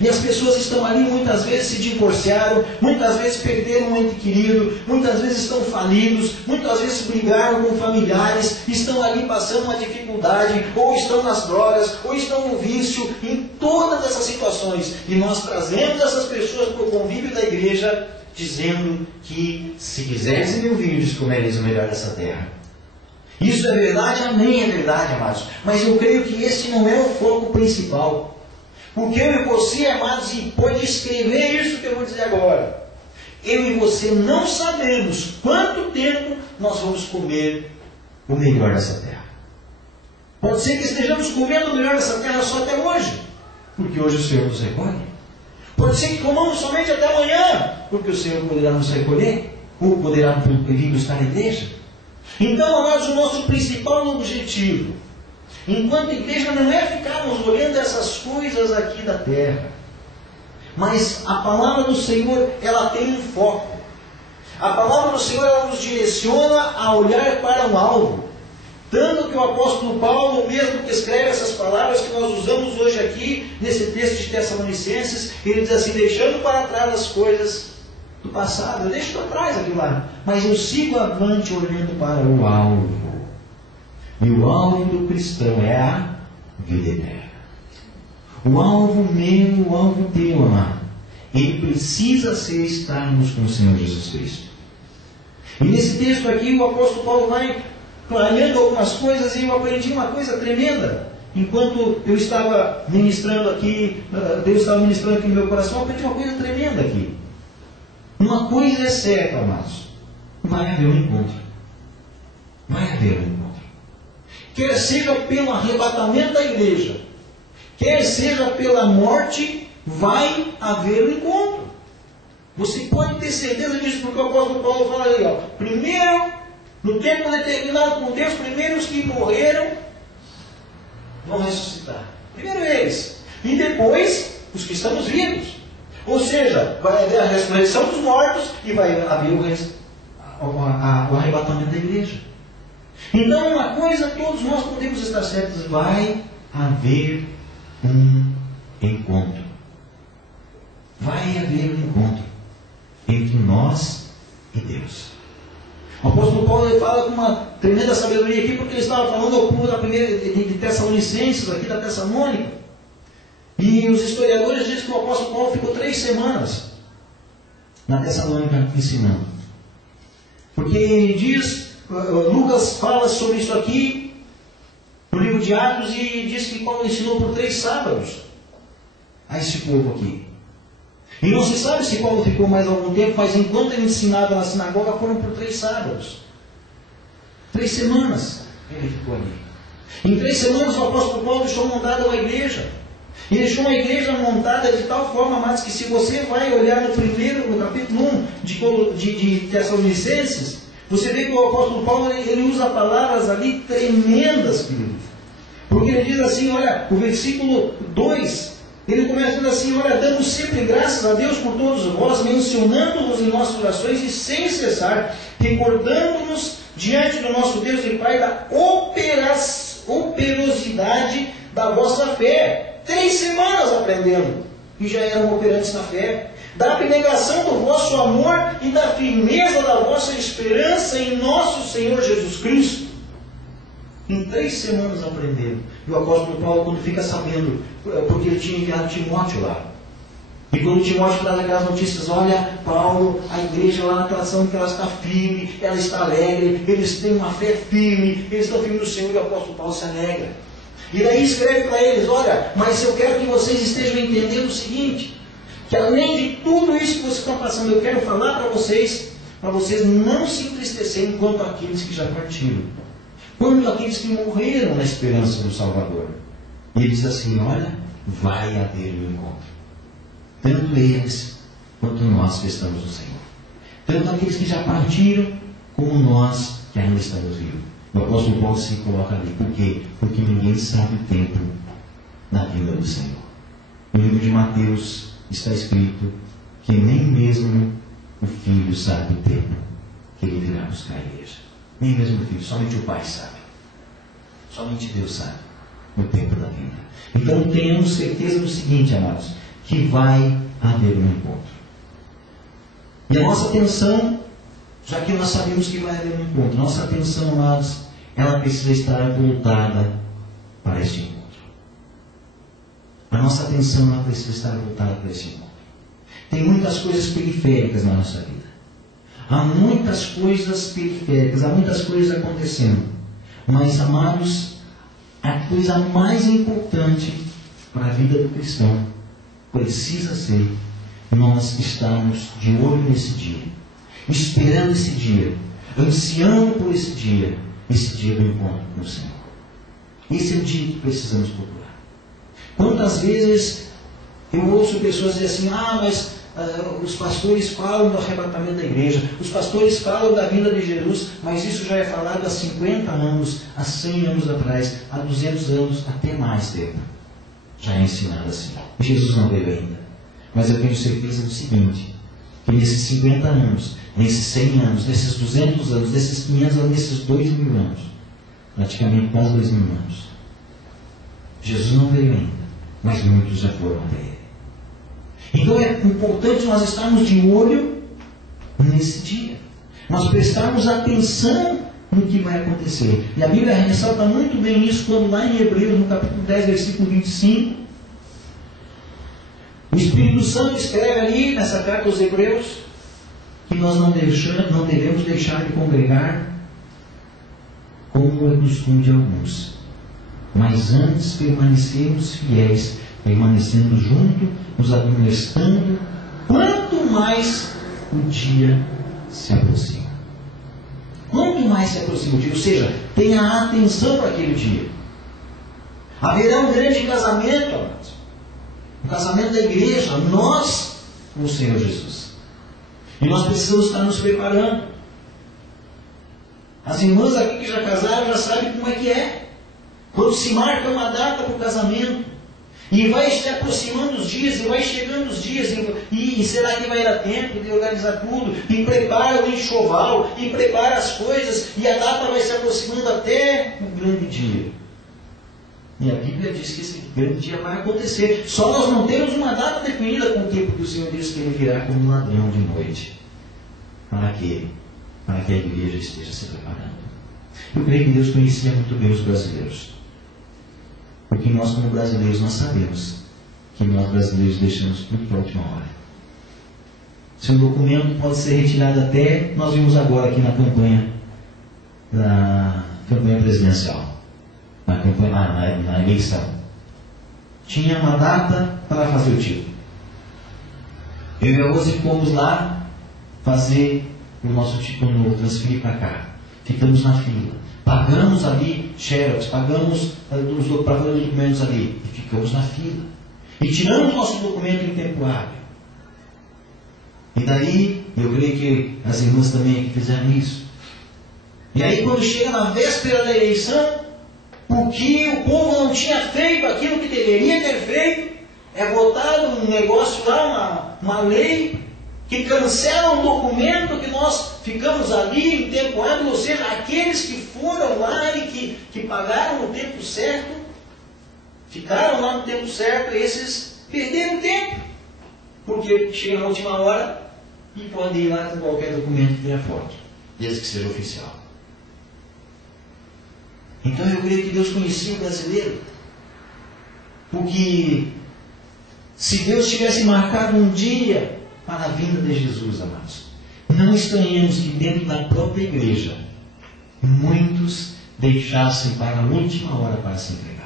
E as pessoas estão ali, muitas vezes se divorciaram, muitas vezes perderam um ente querido, muitas vezes estão falidos, muitas vezes brigaram com familiares, estão ali passando uma dificuldade, ou estão nas drogas, ou estão no vício, em todas essas situações. E nós trazemos essas pessoas para o convívio da igreja, dizendo que se quiseres meu vinho, diz comereis o melhor dessa terra. Isso é verdade? Amém, é verdade, amados. Mas eu creio que esse não é o foco principal. Porque eu e você, amados, e pode escrever isso que eu vou dizer agora. Eu e você não sabemos quanto tempo nós vamos comer o melhor dessa terra. Pode ser que estejamos comendo o melhor dessa terra só até hoje, porque hoje o Senhor nos recolhe. Pode ser que comamos somente até amanhã, porque o Senhor poderá nos recolher, ou poderá vir buscar a igreja. Então, amados, o nosso principal objetivo, enquanto igreja, não é ficarmos olhando essas coisas aqui da terra. Mas a palavra do Senhor, ela tem um foco. A palavra do Senhor, ela nos direciona a olhar para um alvo. Tanto que o apóstolo Paulo, mesmo que escreve essas palavras que nós usamos hoje aqui, nesse texto de Tessalonicenses, ele diz assim: deixando para trás as coisas do passado. Eu deixo para trás aquilo lá, mas eu sigo avante olhando para o alvo. E o alvo do cristão é a vida eterna. O alvo meu, o alvo teu, amado, ele precisa ser estarmos com o Senhor Jesus Cristo. E nesse texto aqui, o apóstolo Paulo vai clareando algumas coisas, e eu aprendi uma coisa tremenda. Enquanto eu estava ministrando aqui, Deus estava ministrando aqui no meu coração, eu aprendi uma coisa tremenda aqui. Uma coisa é certa, amados: vai haver um encontro. Vai haver um encontro. Quer seja pelo arrebatamento da igreja, quer seja pela morte, vai haver um encontro. Você pode ter certeza disso, porque o apóstolo Paulo fala ali, ó, primeiro, no tempo determinado por Deus, primeiro os que morreram vão ressuscitar. Primeiro eles. E depois os que estamos vivos. Ou seja, vai haver a ressurreição dos mortos e vai haver o arrebatamento da igreja. Então, uma coisa todos nós podemos estar certos: vai haver um encontro. Vai haver um encontro entre nós e Deus. O apóstolo Paulo, ele fala com uma tremenda sabedoria aqui, porque ele estava falando ao povo da primeira de Tessalonicenses, aqui da Tessalônica. E os historiadores dizem que o apóstolo Paulo ficou 3 semanas na Tessalônica ensinando. Porque ele diz, Lucas fala sobre isso aqui no livro de Atos, e diz que Paulo ensinou por 3 sábados a esse povo aqui. E não se sabe se Paulo ficou mais algum tempo, mas enquanto ele ensinava na sinagoga, foram por 3 sábados. 3 semanas ele ficou ali. Em 3 semanas o apóstolo Paulo deixou montada uma igreja. E deixou uma igreja montada de tal forma, mas que se você vai olhar no capítulo 1 de Tessalonicenses, você vê que o apóstolo Paulo, ele usa palavras ali tremendas, querido. Porque ele diz assim, olha, o versículo 2, ele começa dizendo assim: olha, damos sempre graças a Deus por todos vós, mencionando-vos em nossas orações e sem cessar, recordando-nos diante do nosso Deus e Pai da operosidade da vossa fé. 3 semanas aprendendo, e já eram operantes na fé, da abnegação do vosso amor e da firmeza da vossa esperança em nosso Senhor Jesus Cristo. Em 3 semanas aprendendo. E o apóstolo Paulo, quando fica sabendo, porque ele tinha enviado Timóteo lá, e quando Timóteo traz aquelas notícias: olha, Paulo, a igreja lá naquela ação que ela está firme, ela está alegre, eles têm uma fé firme, eles estão firmes no Senhor, e o apóstolo Paulo se alegra. E daí escreve para eles: olha, mas eu quero que vocês estejam entendendo o seguinte, que além de tudo isso que vocês estão passando, eu quero falar para vocês não se entristecerem quanto àqueles que já partiram, quanto àqueles que morreram na esperança do Salvador. E ele diz assim: olha, vai haver um encontro, tanto eles quanto nós que estamos no Senhor, tanto aqueles que já partiram como nós que ainda estamos vivos. O apóstolo Paulo se coloca ali. Por quê? Porque ninguém sabe o tempo da vinda do Senhor. No livro de Mateus está escrito que nem mesmo o Filho sabe o tempo que ele virá buscar a igreja. Nem mesmo o Filho, somente o Pai sabe. Somente Deus sabe o tempo da vinda. Então tenhamos certeza do seguinte, amados, que vai haver um encontro. E a nossa atenção, já que nós sabemos que vai haver um encontro, nossa atenção, amados, ela precisa estar voltada para esse encontro. A nossa atenção ela precisa estar voltada para esse encontro. Tem muitas coisas periféricas na nossa vida. Há muitas coisas periféricas, há muitas coisas acontecendo. Mas, amados, a coisa mais importante para a vida do cristão precisa ser nós estarmos de olho nesse dia, esperando esse dia, ansiando por esse dia do encontro com o Senhor. Esse é o dia que precisamos procurar. Quantas vezes eu ouço pessoas dizer assim, mas os pastores falam do arrebatamento da igreja, os pastores falam da vinda de Jesus, mas isso já é falado há 50 anos, há 100 anos atrás, há 200 anos, até mais tempo. Já é ensinado assim. Jesus não veio ainda. Mas eu tenho certeza do seguinte, que nesses 50 anos, nesses 100 anos, nesses 200 anos, nesses 500 anos, nesses 2000 anos, praticamente quase 2000 anos, Jesus não veio ainda, mas muitos já foram até Ele. Então é importante nós estarmos de olho nesse dia. Nós prestarmos atenção no que vai acontecer. E a Bíblia ressalta muito bem isso quando lá em Hebreus, no capítulo 10, versículo 25, o Espírito Santo escreve ali nessa carta aos Hebreus que nós não devemos deixar de congregar como é costume de alguns, mas antes permanecermos fiéis, permanecendo junto, nos admoestando, quanto mais o dia se aproxima. Quanto mais se aproxima o dia, ou seja, tenha atenção para aquele dia. Haverá um grande casamento, amados. O casamento da igreja, nós com o Senhor Jesus. E nós precisamos estar nos preparando. As irmãs aqui que já casaram já sabem como é que é. Quando se marca uma data para o casamento, e vai se aproximando os dias, e vai chegando os dias, e será que vai dar tempo de organizar tudo? E prepara o enxoval, e prepara as coisas, e a data vai se aproximando até o grande dia. E a Bíblia diz que esse grande dia vai acontecer. Só nós não temos uma data definida com o tempo que o Senhor diz que Ele virá como um ladrão de noite. Para quê? Para que a igreja esteja se preparando. Eu creio que Deus conhecia muito bem os brasileiros. Porque nós, como brasileiros, nós sabemos que nós brasileiros deixamos tudo para a última hora. Seu documento pode ser retirado até, nós vimos agora aqui na campanha presidencial. Na eleição. Tinha uma data para fazer o título. Eu e a Rose fomos lá fazer o nosso título novo, transferir para cá. Ficamos na fila. Pagamos ali xerox, pagamos para fazer os documentos ali. E ficamos na fila. E tiramos o nosso documento em tempo hábil. E daí, eu creio que as irmãs também fizeram isso. E aí, quando chega na véspera da eleição, porque o povo não tinha feito aquilo que deveria ter feito, é votado um negócio lá, uma lei, que cancela um documento que nós ficamos ali em tempo hábil, ou seja, aqueles que foram lá e que pagaram no tempo certo, ficaram lá no tempo certo, esses perderam tempo, porque chega na última hora e podem ir lá com qualquer documento que tenha foto, desde que seja oficial. Então eu creio que Deus conhecia o brasileiro. Porque se Deus tivesse marcado um dia para a vinda de Jesus, amados, não estranhemos que dentro da própria igreja muitos deixassem para a última hora para se entregar.